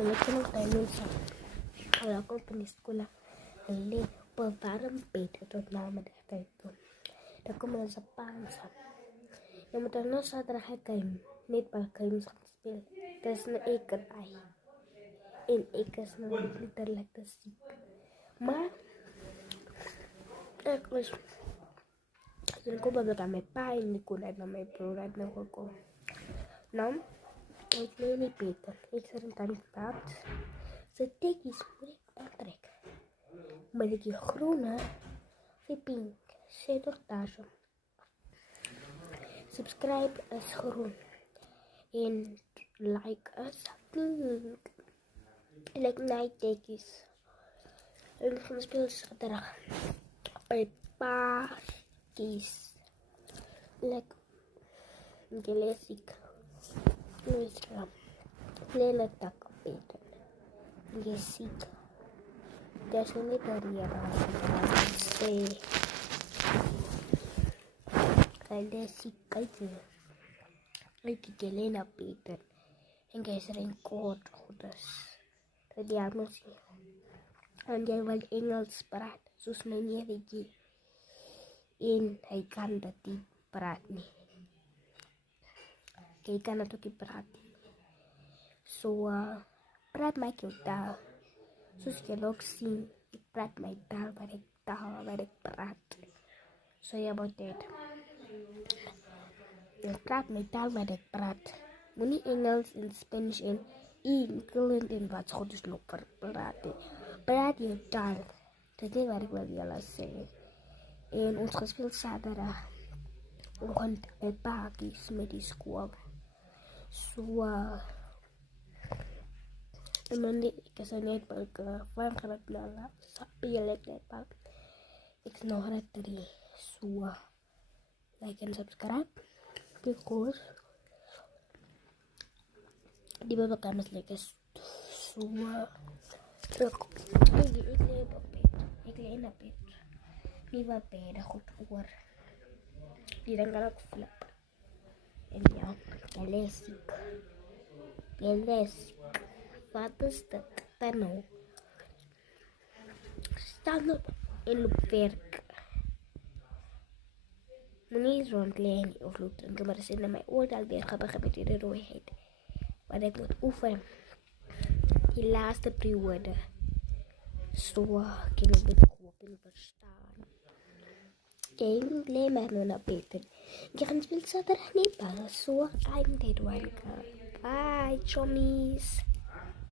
Electronic dimension. Kalau aku di sekolah beli pewarna beda tot nama data itu. Aku merasa pansa. Yang betul sa terakhir kain net kain spel. Das na ikat ai. In ikas na liter liter sip. Maar ek was toen ik dat aan mijn pijn ik kon uit naar mijn broer uit naar Coco. Nou, ik leer niet beter. Ik zet hem dan gepraat. Ze tekens moet ik aantrekken. Maar die groene, die pink, zet door tasje. Subscribe as groen. En like as pink. Like night tekens. En ik van speel zaterdag. Bij paasjes. Like gelesik. Instagram. Lele takapeten. Gesik. Das ini dari orang Kalau sik aja. Lagi gelena peten. Enggak sering kod khusus. Tadi aku sih. En jij wil Engels praat, zoals meneer Ricky. En hij kan dat niet praten. Hij kan dat ook niet praten. Zo, praat mijn taal. Zoals je ook ziet, ik praat mijn taal waar ik praat. Zo ja, about that. Ik praat mijn taal waar ik praat. Moet niet Engels en Spanish en England en wat goed is nog praten. Praat je taal. Dat is wat ik wil jullie zeggen. En ons gespeeld zaterdag. We gaan bij paakjes met die school. Zo. En dan ik is er net bij van gerat nala. Sapi like net pak. Ik is nog red 3. Zo. Like en subscribe. Because di bawah kami like zo. Ik leen op het. Wie wat beter goed hoor. Die dan kan ik flippen. En ja, gelesik. Wat is dat? Panel. Staan op in op werk. Meneer rondleen of lopen. Maar ze naar mij ooit alweer gebeurd met de rooiheid. Maar ik moet oefenen. Die laatste periode. Zo kan ik het goed verstaan. Ik leer mij nu naar beter. Ik ga spelen zaterdag niet. Zo kan dit werken. Bye, chommies.